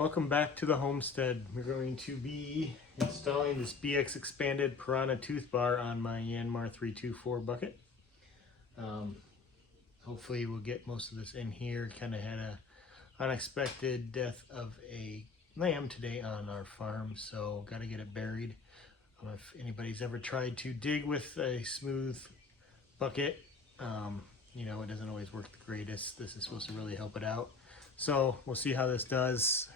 Welcome back to the homestead. We're going to be installing this BXpanded piranha tooth bar on my Yanmar 324 bucket. Hopefully we'll get most of this in here. Kind of had a unexpected death of a lamb today on our farm, so got to get it buried. If anybody's ever tried to dig with a smooth bucket, you know, it doesn't always work the greatest. This is supposed to really help it out. So we'll see how this does.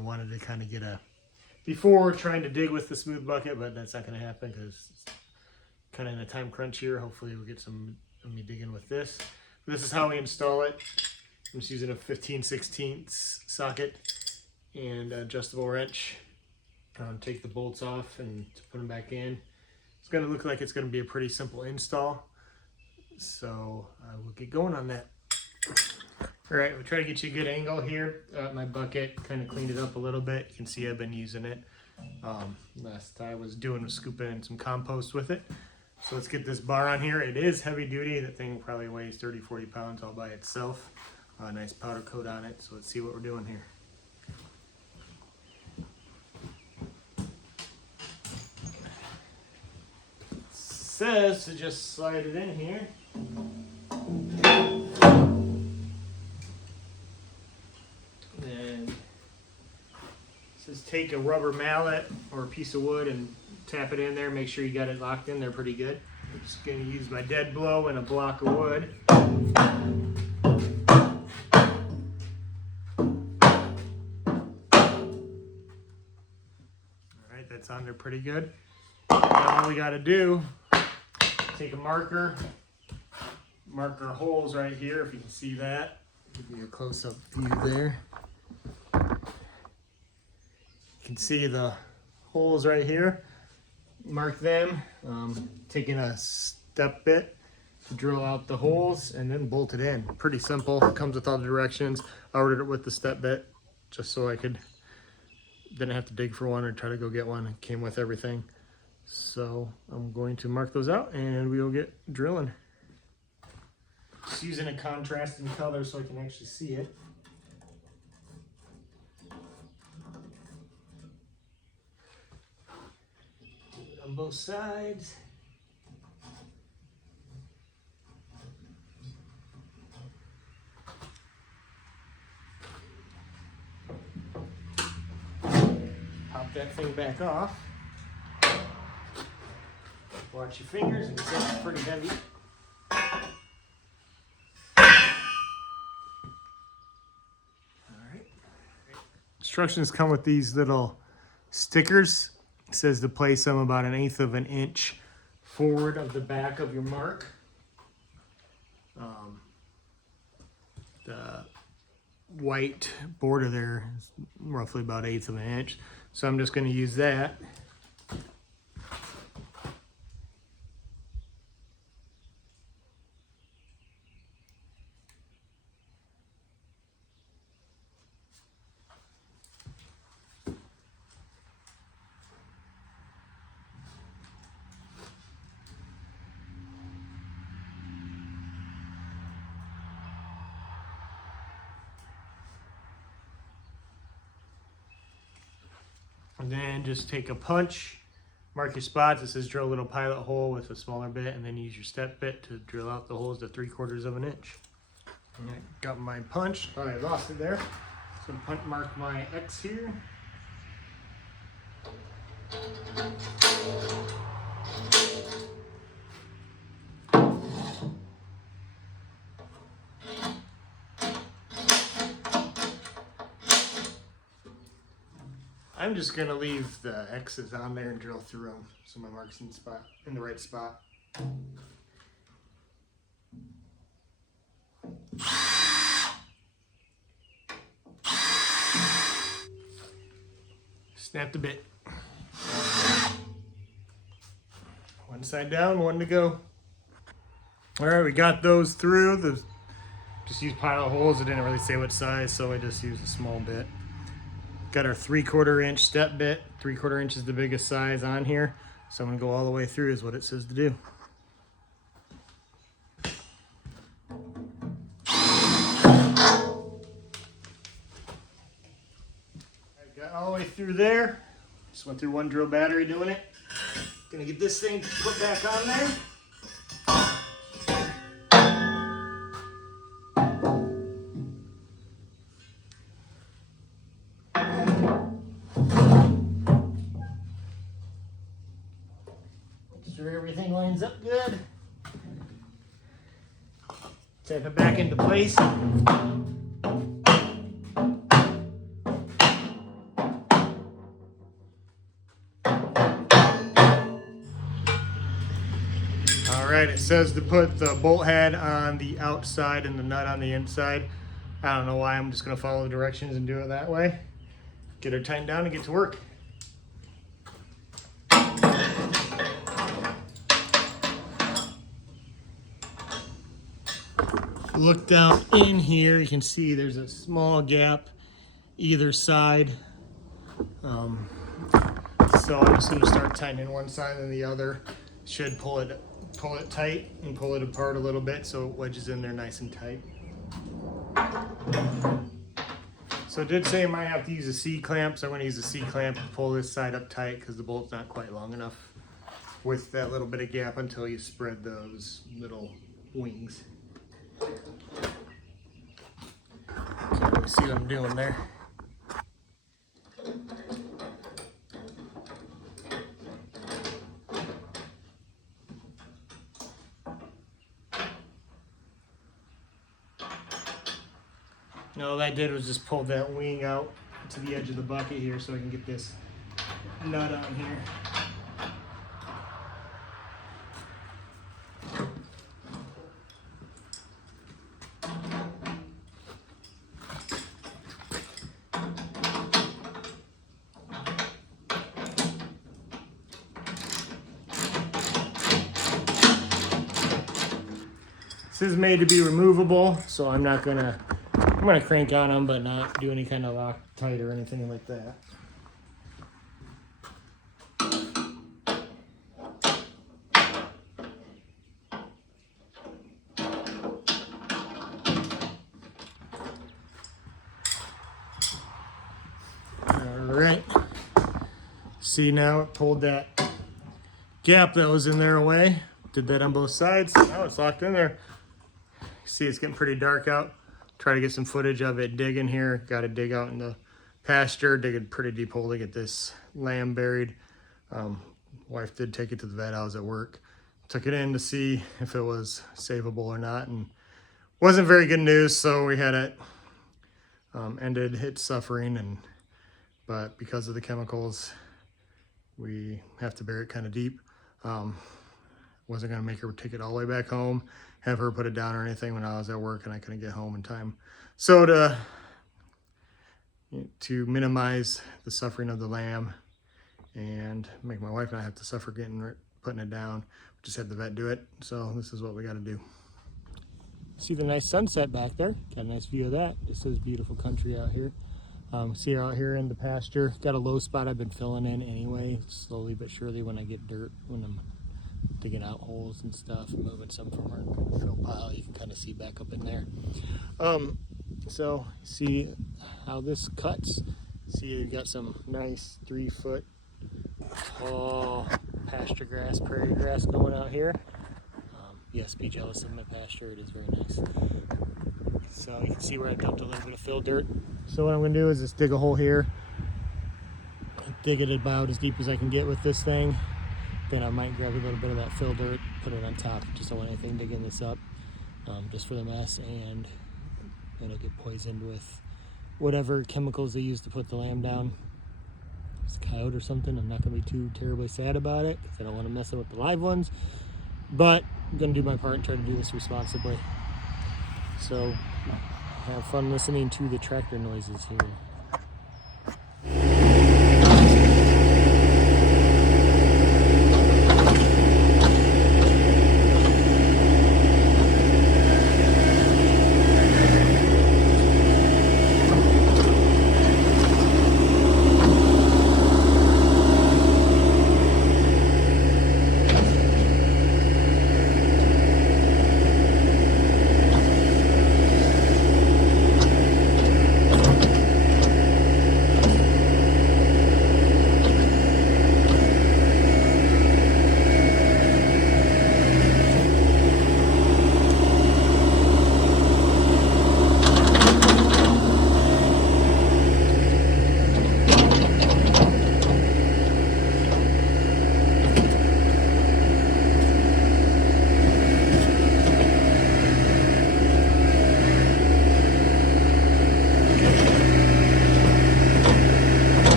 Wanted to kind of get a before trying to dig with the smooth bucket, but that's not going to happen because it's kind of in a time crunch here. Hopefully we'll get some of me digging with this. This is how we install it. I'm just using a 15/16 socket and adjustable wrench. Take the bolts off and put them back in. It's going to look like it's going to be a pretty simple install. So we'll get going on that. All right, we'll try to get you a good angle here. My bucket, kind of cleaned it up a little bit. You can see I've been using it. Last I was doing was scooping in some compost with it. So let's get this bar on here. It is heavy duty. The thing probably weighs 30-40 pounds all by itself. Nice powder coat on it. So let's see what we're doing here. It says to just slide it in here. Says take a rubber mallet or a piece of wood and tap it in there. Make sure you got it locked in there pretty good. I'm just going to use my dead blow and a block of wood. Alright, that's on there pretty good. Now all we got to do, take a mark our holes right here, if you can see that. Give you a close-up view there. You can see the holes right here. Mark them. Taking a step bit to drill out the holes and then bolt it in. Pretty simple. It comes with all the directions. I ordered it with the step bit just so I didn't have to dig for one or try to go get one. It came with everything. So I'm going to mark those out and we'll get drilling. Just using a contrasting color so I can actually see it. On both sides. Pop that thing back off. Watch your fingers, and it's pretty heavy. Alright. Instructions come with these little stickers. It says to place them about 1/8 of an inch forward of the back of your mark. The white border there is roughly about 1/8 of an inch. So I'm just going to use that. And then just take a punch, mark your spots. It says drill a little pilot hole with a smaller bit, and then use your step bit to drill out the holes to 3/4 of an inch. And I got my punch. Thought I lost it there. So mark my X here. I'm just going to leave the X's on there and drill through them so my mark's in the right spot. Snap the bit. One side down, one to go. Alright, we got those through. Just use pilot holes. It didn't really say what size, so I just used a small bit. Got our 3/4 inch step bit. 3/4 inch is the biggest size on here. So I'm gonna go all the way through is what it says to do. all the way through there. Just went through one drill battery doing it. Gonna get this thing put back on there. Make sure everything lines up good. Tap it back into place. Alright, it says to put the bolt head on the outside and the nut on the inside. I don't know why, I'm just going to follow the directions and do it that way. Get her tightened down and get to work. Look down in here, you can see there's a small gap either side. So I'm just going to start tightening one side and the other. Should pull it tight and pull it apart a little bit so it wedges in there nice and tight. So it did say I might have to use a C-clamp, so I'm going to use a C-clamp and pull this side up tight because the bolt's not quite long enough with that little bit of gap until you spread those little wings. Can't really see what I'm doing there. No, all I did was just pull that wing out to the edge of the bucket here so I can get this nut on here. This is made to be removable, so I'm gonna crank on them, but not do any kind of lock tight or anything like that. All right. See, now it pulled that gap that was in there away. Did that on both sides. Now it's locked in there. See, it's getting pretty dark out. Try to get some footage of it digging here. Got to dig out in the pasture, dig a pretty deep hole to get this lamb buried. Wife did take it to the vet. I was at work. Took it in to see if it was savable or not, and wasn't very good news. So we had it ended its suffering, but because of the chemicals, we have to bury it kind of deep. Wasn't gonna make her take it all the way back home, have her put it down or anything when I was at work and I couldn't get home in time. So to minimize the suffering of the lamb and make my wife not have to suffer putting it down, we just had the vet do it. So this is what we got to do. See the nice sunset back there? Got a nice view of that. This is beautiful country out here. See her out here in the pasture. Got a low spot I've been filling in anyway, slowly but surely when I get dirt, when I'm digging out holes and stuff, moving some from our fill pile. You can kind of see back up in there. So see how this cuts. See, you've got some nice 3-foot tall pasture grass, prairie grass going out here. Yes, be jealous of my pasture. It is very nice. So you can see where I dumped a little bit of fill dirt. So what I'm going to do is just dig a hole here, dig it about as deep as I can get with this thing. Then I might grab a little bit of that fill dirt, put it on top. Just don't want anything digging this up, just for the mess, and it'll get poisoned with whatever chemicals they use to put the lamb down. If it's a coyote or something, I'm not going to be too terribly sad about it because I don't want to mess it with the live ones. But I'm going to do my part and try to do this responsibly. So have fun listening to the tractor noises here.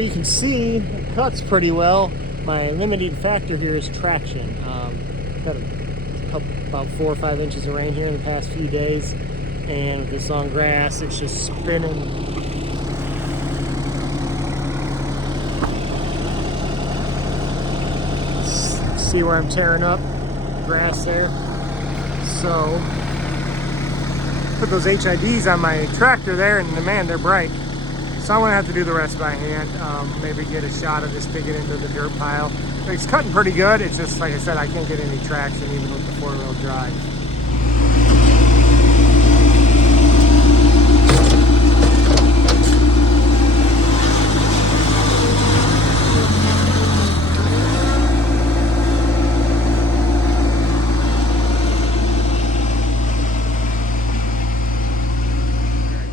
Well, you can see it cuts pretty well. My limiting factor here is traction. Got about 4 or 5 inches of rain here in the past few days, and with this long grass, it's just spinning. See where I'm tearing up grass there? So, put those HIDs on my tractor there, and man, they're bright. So I'm gonna have to do the rest by hand. Maybe get a shot of just digging into the dirt pile. It's cutting pretty good. It's just, like I said, I can't get any traction even with the 4-wheel drive.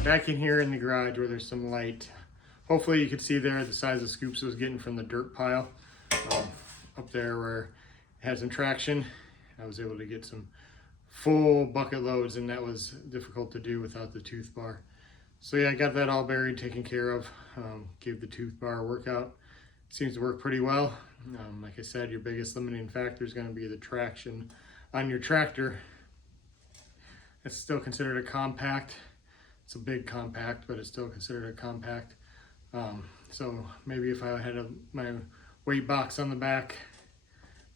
Back in here in the garage where there's some light. Hopefully you could see there the size of scoops it was getting from the dirt pile. Up there where it had some traction, I was able to get some full bucket loads, and that was difficult to do without the tooth bar. So yeah, I got that all buried, taken care of. Gave the tooth bar a workout. It seems to work pretty well. Like I said, your biggest limiting factor is going to be the traction on your tractor. It's still considered a compact. It's a big compact, but it's still considered a compact. So maybe if I had my weight box on the back,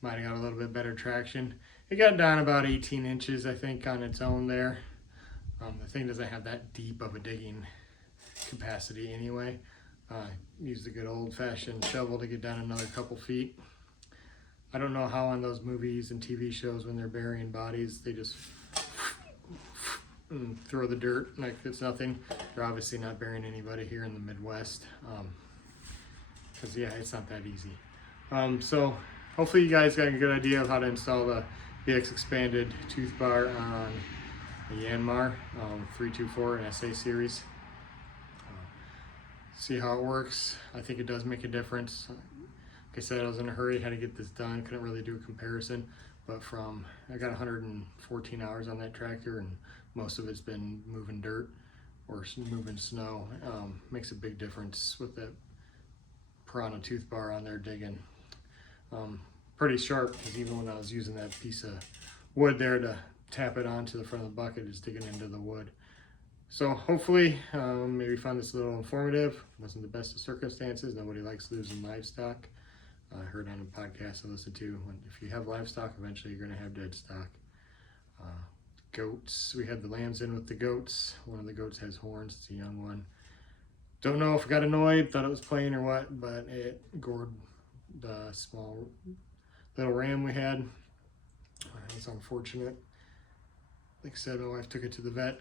might have got a little bit better traction. It got down about 18 inches, I think, on its own there. The thing doesn't have that deep of a digging capacity anyway. Used a good old-fashioned shovel to get down another couple feet. I don't know how on those movies and TV shows when they're burying bodies, they just and throw the dirt like it's nothing. They're obviously not burying anybody here in the Midwest, because yeah, it's not that easy. So hopefully you guys got a good idea of how to install the BXpanded tooth bar on the Yanmar 324 and SA series. See how it works. I think it does make a difference. Like I said, I was in a hurry, had to get this done, couldn't really do a comparison, but I got 114 hours on that tractor, and most of it's been moving dirt or moving snow. Makes a big difference with that piranha tooth bar on there digging. Pretty sharp, because even when I was using that piece of wood there to tap it onto the front of the bucket, it's digging into the wood. So hopefully, maybe found this a little informative. Wasn't the best of circumstances. Nobody likes losing livestock. I heard on a podcast I listened to, if you have livestock, eventually you're going to have dead stock. Goats, we had the lambs in with the goats. One of the goats has horns, it's a young one. Don't know if it got annoyed, thought it was playing or what, but it gored the small little ram we had. It was unfortunate. Like I said, my wife took it to the vet.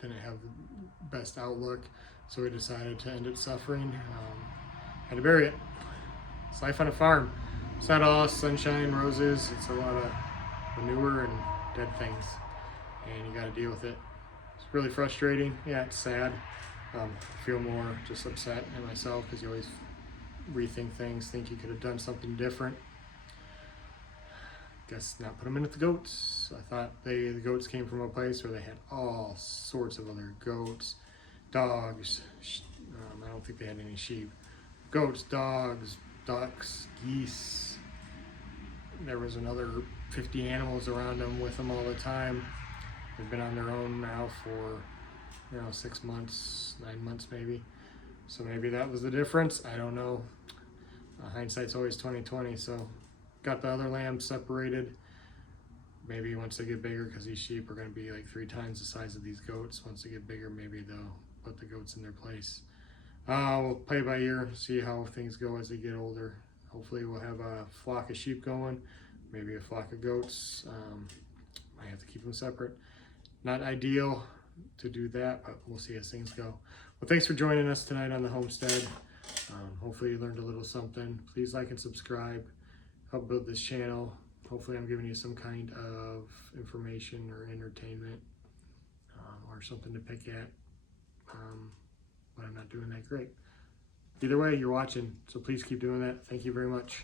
Didn't have the best outlook, so we decided to end its suffering. Had to bury it. It's life on a farm. It's not all sunshine, roses. It's a lot of manure and dead things, and you got to deal with it. It's really frustrating. Yeah, it's sad. I feel more just upset at myself, because you always rethink things, think you could have done something different. Guess not put them in with the goats. I thought the goats came from a place where they had all sorts of other goats, dogs. I don't think they had any sheep. Goats, dogs, ducks, geese. There was another 50 animals around them with them all the time. They've been on their own now for 6 months, 9 months maybe. So maybe that was the difference. I don't know. Hindsight's always 20/20. So got the other lambs separated. Maybe once they get bigger, because these sheep are going to be like 3 times the size of these goats. Once they get bigger, maybe they'll put the goats in their place. We'll play by ear, see how things go as they get older. Hopefully we'll have a flock of sheep going, maybe a flock of goats. I have to keep them separate. Not ideal to do that, but we'll see as things go. Well, thanks for joining us tonight on the homestead. Hopefully you learned a little something. Please like and subscribe. Help build this channel. Hopefully I'm giving you some kind of information or entertainment, or something to pick at. But I'm not doing that great. Either way, you're watching, so please keep doing that. Thank you very much.